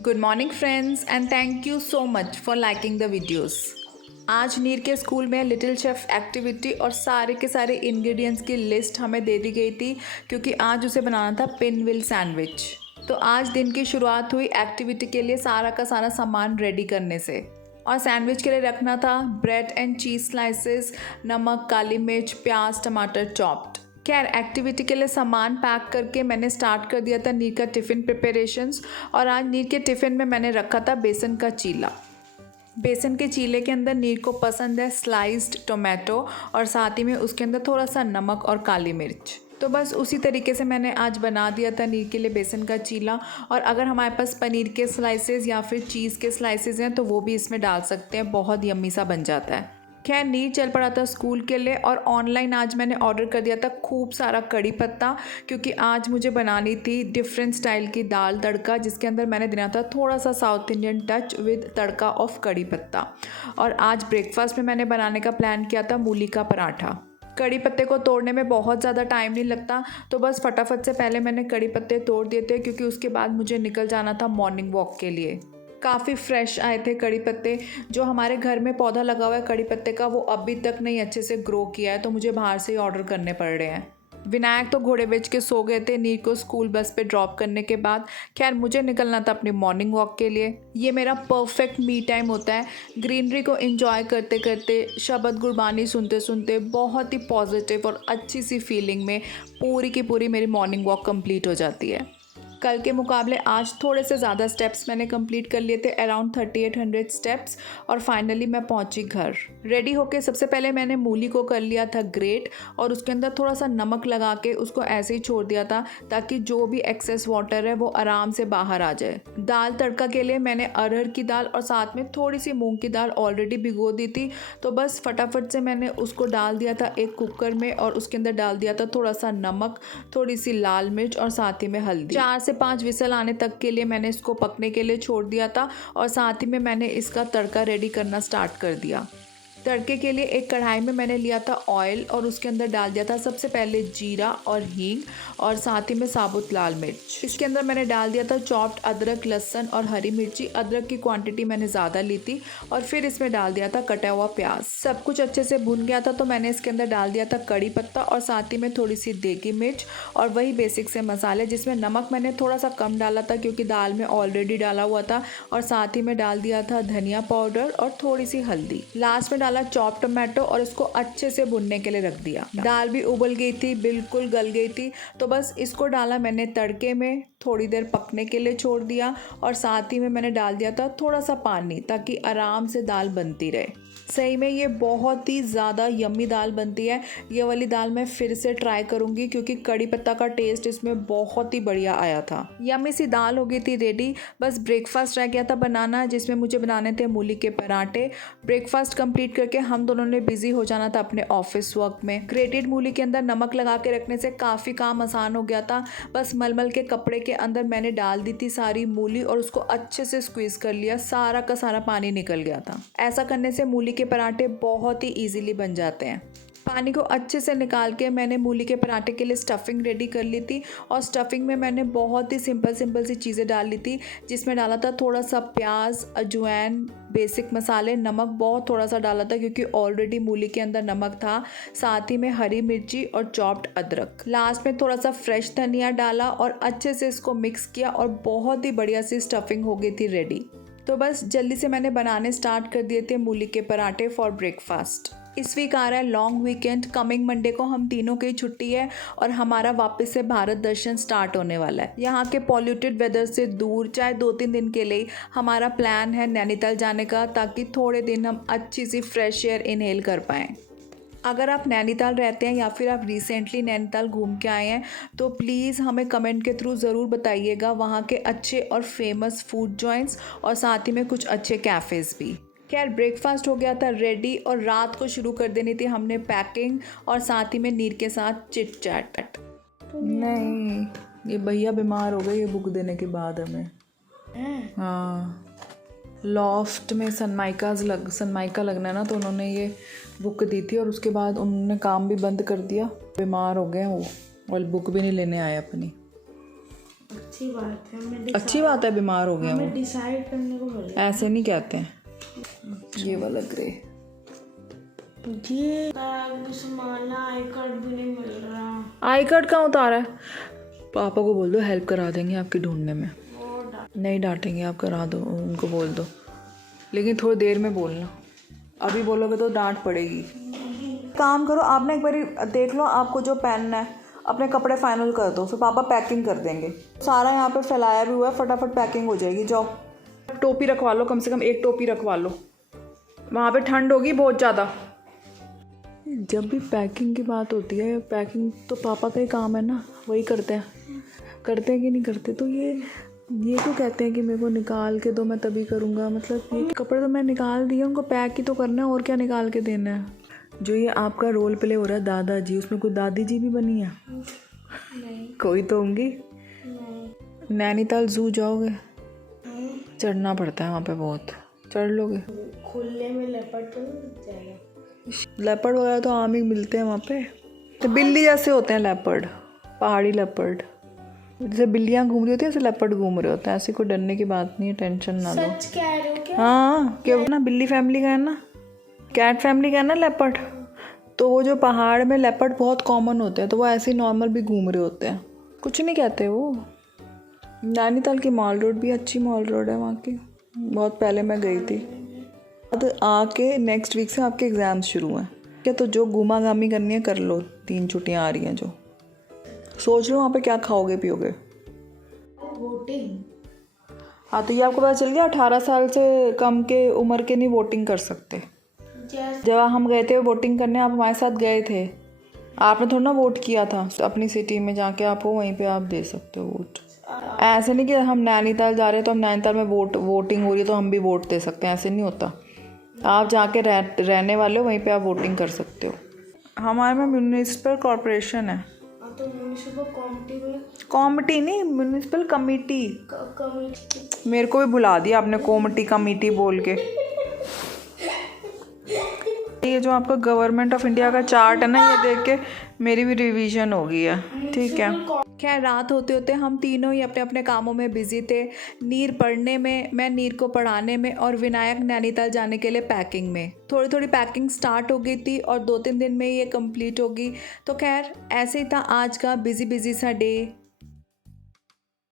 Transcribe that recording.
Good morning friends and thank you so much for liking the videos. आज नीर के school में little chef activity और सारे के सारे इंग्रेडिएंट्स की लिस्ट हमें दे दी गई थी क्योंकि आज उसे बनाना था पिनविल सैंडविच। तो आज दिन की शुरुआत हुई एक्टिविटी के लिए सारा का सारा सामान रेडी करने से। और सैंडविच के लिए रखना था ब्रेड एंड चीज़ स्लाइसेस, नमक, काली मिर्च, प्याज, टमाटर चॉप्ड। खैर एक्टिविटी के लिए सामान पैक करके मैंने स्टार्ट कर दिया था नीर का टिफ़िन प्रिपरेशंस। और आज नीर के टिफ़िन में मैंने रखा था बेसन का चीला। बेसन के चीले के अंदर नीर को पसंद है स्लाइस्ड टोमेटो और साथ ही में उसके अंदर थोड़ा सा नमक और काली मिर्च। तो बस उसी तरीके से मैंने आज बना दिया था नीर के लिए बेसन का चीला। और अगर हमारे पास पनीर के स्लाइसेस या फिर चीज़ के स्लाइसेस हैं तो वो भी इसमें डाल सकते हैं, बहुत यम्मी सा बन जाता है। खैर नीर चल पड़ा था स्कूल के लिए और ऑनलाइन आज मैंने ऑर्डर कर दिया था खूब सारा कड़ी पत्ता, क्योंकि आज मुझे बनानी थी डिफरेंट स्टाइल की दाल तड़का जिसके अंदर मैंने देना था थोड़ा सा south Indian touch with tadka of कड़ी पत्ता। और आज ब्रेकफास्ट में मैंने बनाने का प्लान किया था मूली का पराठा। कड़ी पत्ते को तोड़ने में बहुत ज़्यादा टाइम नहीं लगता, तो बस फटाफट से पहले मैंने कड़ी पत्ते तोड़ दिए थे क्योंकि उसके बाद मुझे निकल जाना था मॉर्निंग वॉक के लिए। काफ़ी फ्रेश आए थे कड़ी पत्ते। जो हमारे घर में पौधा लगा हुआ है कड़ी पत्ते का वो अभी तक नहीं अच्छे से ग्रो किया है, तो मुझे बाहर से ही ऑर्डर करने पड़ रहे हैं। विनायक तो घोड़े बेच के सो गए थे नीर को स्कूल बस पे ड्रॉप करने के बाद। खैर मुझे निकलना था अपनी मॉर्निंग वॉक के लिए। ये मेरा परफेक्ट मी टाइम होता है, ग्रीनरी को एंजॉय करते करते, शबद गुरबानी सुनते सुनते, बहुत ही पॉजिटिव और अच्छी सी फीलिंग में पूरी की पूरी मेरी मॉर्निंग वॉक कंप्लीट हो जाती है। कल के मुकाबले आज थोड़े से ज़्यादा स्टेप्स मैंने कंप्लीट कर लिए थे, अराउंड 3800 स्टेप्स। और फाइनली मैं पहुंची घर। रेडी होके सबसे पहले मैंने मूली को कर लिया था ग्रेट और उसके अंदर थोड़ा सा नमक लगा के उसको ऐसे ही छोड़ दिया था ताकि जो भी एक्सेस वाटर है वो आराम से बाहर आ जाए। दाल तड़का के लिए मैंने अरहर की दाल और साथ में थोड़ी सी मूँग की दाल ऑलरेडी भिगो दी थी, तो बस फटाफट से मैंने उसको डाल दिया था एक कुकर में और उसके अंदर डाल दिया था थोड़ा सा नमक, थोड़ी सी लाल मिर्च और साथ ही में हल्दी। 4 से 5 विसल आने तक के लिए मैंने इसको पकने के लिए छोड़ दिया था और साथ ही में मैंने इसका तड़का रेडी करना स्टार्ट कर दिया। तड़के के लिए एक कढ़ाई में मैंने लिया था ऑयल और उसके अंदर डाल दिया था सबसे पहले जीरा और हींग और साथ ही में साबुत लाल मिर्च। इसके अंदर मैंने डाल दिया था चॉप्ड अदरक, लहसुन और हरी मिर्ची। अदरक की क्वांटिटी मैंने ज़्यादा ली थी। और फिर इसमें डाल दिया था कटा हुआ प्याज। सब कुछ अच्छे से भुन गया था तो मैंने इसके अंदर डाल दिया था कड़ी पत्ता और साथ ही में थोड़ी सी देगी मिर्च और वही बेसिक से मसाले, जिसमें नमक मैंने थोड़ा सा कम डाला था क्योंकि दाल में ऑलरेडी डाला हुआ था। और साथ ही में डाल दिया था धनिया पाउडर और थोड़ी सी हल्दी। लास्ट में डाला चॉप टमाटो और इसको अच्छे से भुनने के लिए रख दिया। दाल भी उबल गई थी, बिल्कुल गल गई थी, तो बस इसको डाला मैंने तड़के में, थोड़ी देर पकने के लिए छोड़ दिया और साथ ही में मैंने डाल दिया था थोड़ा सा पानी ताकि आराम से दाल बनती रहे। सही में ये बहुत ही ज़्यादा यम्मी दाल बनती है। ये वाली दाल मैं फिर से ट्राई करूँगी क्योंकि कड़ी पत्ता का टेस्ट इसमें बहुत ही बढ़िया आया था। यम्मी सी दाल हो गई थी रेडी। बस ब्रेकफास्ट रह गया था बनाना, जिसमें मुझे बनाने थे मूली के पराठे। ब्रेकफास्ट कंप्लीट करके हम दोनों ने बिजी हो जाना था अपने ऑफिस वर्क में। ग्रेटेड मूली के अंदर नमक लगा के रखने से काफ़ी काम आसान हो गया था। बस मलमल के कपड़े के अंदर मैंने डाल दी थी सारी मूली और उसको अच्छे से स्क्वीज़ कर लिया, सारा का सारा पानी निकल गया था। ऐसा करने से मूली के पराठे बहुत ही इजीली बन जाते हैं। पानी को अच्छे से निकाल के मैंने मूली के पराठे के लिए स्टफिंग रेडी कर ली थी। और स्टफिंग में मैंने बहुत ही सिंपल सी चीज़ें डाल ली थी, जिसमें डाला था थोड़ा सा प्याज, अजवाइन, बेसिक मसाले, नमक बहुत थोड़ा सा डाला था क्योंकि ऑलरेडी मूली के अंदर नमक था, साथ ही में हरी मिर्ची और चॉप्ड अदरक। लास्ट में थोड़ा सा फ्रेश धनिया डाला और अच्छे से इसको मिक्स किया और बहुत ही बढ़िया सी स्टफिंग हो गई थी रेडी। तो बस जल्दी से मैंने बनाने स्टार्ट कर दिए थे मूली के पराठे फॉर ब्रेकफास्ट। इस वीक आ रहा है लॉन्ग वीकेंड। कमिंग मंडे को हम तीनों की छुट्टी है और हमारा वापस से भारत दर्शन स्टार्ट होने वाला है। यहाँ के पॉल्यूटेड वेदर से दूर, चाहे 2-3 दिन के लिए, हमारा प्लान है नैनीताल जाने का ताकि थोड़े दिन हम अच्छी सी फ्रेश एयर इनहेल कर पाएँ। अगर आप नैनीताल रहते हैं या फिर आप रिसेंटली नैनीताल घूम के आए हैं तो प्लीज़ हमें कमेंट के थ्रू ज़रूर बताइएगा वहाँ के अच्छे और फेमस फूड जॉइंट्स और साथ ही में कुछ अच्छे कैफ़ेज़ भी। खैर ब्रेकफास्ट हो गया था रेडी और रात को शुरू कर देनी थी हमने पैकिंग और साथ ही में नीर के साथ चिट चैट। नहीं, ये भैया बीमार हो गए ये बुक देने के बाद हमें। हाँ, लॉफ्ट में सनमाइका लगना है ना, तो उन्होंने ये बुक दी थी और उसके बाद उन्होंने काम भी बंद कर दिया। बीमार हो गए वो और बुक भी नहीं लेने आए अपनी। अच्छी बात है, हमें अच्छी बात है, बीमार हो गया वो। हमें डिसाइड करने को मिला। ऐसे नहीं कहते हैं। ये वाला ग्रे, ये माला आई कार्ड भी नहीं मिल रहा। आई कार्ड कहाँ उतारा है? पापा को बोल दो, हेल्प करा देंगे आपकी ढूंढने में। नहीं डांटेंगे, आप करा दो, उनको बोल दो, लेकिन थोड़ी देर में बोलना। अभी बोलोगे तो डांट पड़ेगी। काम करो, आपने एक बार देख लो, आपको जो पहनना है अपने कपड़े फाइनल कर दो, फिर पापा पैकिंग कर देंगे। सारा यहाँ पे फैलाया भी हुआ है, फटाफट पैकिंग हो जाएगी। जाओ, टोपी रखवा लो, कम से कम एक टोपी रखवा लो, वहाँ पे ठंड होगी बहुत ज़्यादा। जब भी पैकिंग की बात होती है, पैकिंग तो पापा का ही काम है ना, वही करते हैं कि नहीं करते। तो ये तो कहते हैं कि मेरे को निकाल के दो, मैं तभी करूँगा। मतलब ये कपड़े तो मैं निकाल दिए, उनको पैक ही तो करना है, और क्या निकाल के देना है। जो ये आपका रोल प्ले हो रहा है दादाजी, उसमें कोई दादी जी भी बनी है? नहीं। कोई तो होंगी। नहीं। नैनीताल जू जाओगे? चढ़ना पड़ता है वहाँ पे बहुत, चढ़ लोगे? खुले में लेपर्ड तो नहीं जाएगा? लेपर्ड वगैरह तो आम ही मिलते हैं वहाँ पे, तो बिल्ली जैसे होते हैं लेपर्ड, पहाड़ी लेपर्ड। जैसे बिल्लियाँ घूम रही होती है, ऐसे लेपर्ड घूम रहे होते हैं। ऐसी कोई डरने की बात नहीं है, टेंशन ना लो। सच कह रहे हो क्या? हाँ, क्यों ना, बिल्ली फैमिली का है ना, कैट फैमिली का है ना लेपर्ड। तो वो जो पहाड़ में लेपर्ड बहुत कॉमन होते हैं, तो वो ऐसे ही नॉर्मल भी घूम रहे होते हैं, कुछ नहीं कहते वो। नैनीताल की मॉल रोड भी अच्छी मॉल रोड है वहाँ की, बहुत पहले मैं गई थी। अब आके नेक्स्ट वीक से आपके एग्ज़ाम्स शुरू हैं क्या, तो जो घूमा घामी करनी है कर लो, 3 छुट्टियाँ आ रही हैं जो। सोच लो वहाँ पे क्या खाओगे पियोगे। वोटिंग। हाँ, तो ये आपको पता चल गया, 18 साल से कम के उम्र के नहीं वोटिंग कर सकते। जब हम गए थे वोटिंग करने, आप हमारे साथ गए थे, आपने थोड़ा ना वोट किया था। अपनी सिटी में जाके आप हो, वहीं पे आप दे सकते हो वोट। ऐसे नहीं कि हम नैनीताल जा रहे हैं तो हम नैनीताल में वोटिंग हो रही है तो हम भी वोट दे सकते हैं, ऐसे नहीं होता। आप जाके रहने वाले हो, वहीं पे आप वोटिंग कर सकते हो। हमारे में म्यूनिसिपल कॉरपोरेशन है। तो म्यूनिसिपल कमेटी नहीं, म्यूनिसिपल कमेटी। मेरे को भी बुला दिया आपने कमेटी बोल के। ये जो आपका गवर्नमेंट ऑफ इंडिया का चार्ट है ना, ये देख के मेरी भी रिवीजन हो गई है। ठीक है, खैर रात होते होते हम तीनों ही अपने अपने कामों में बिजी थे। नीर पढ़ने में, मैं नीर को पढ़ाने में, और विनायक नैनीताल जाने के लिए पैकिंग में। थोड़ी थोड़ी पैकिंग स्टार्ट हो गई थी और 2-3 दिन में ये कंप्लीट होगी। तो खैर ऐसे ही था आज का बिजी सा डे।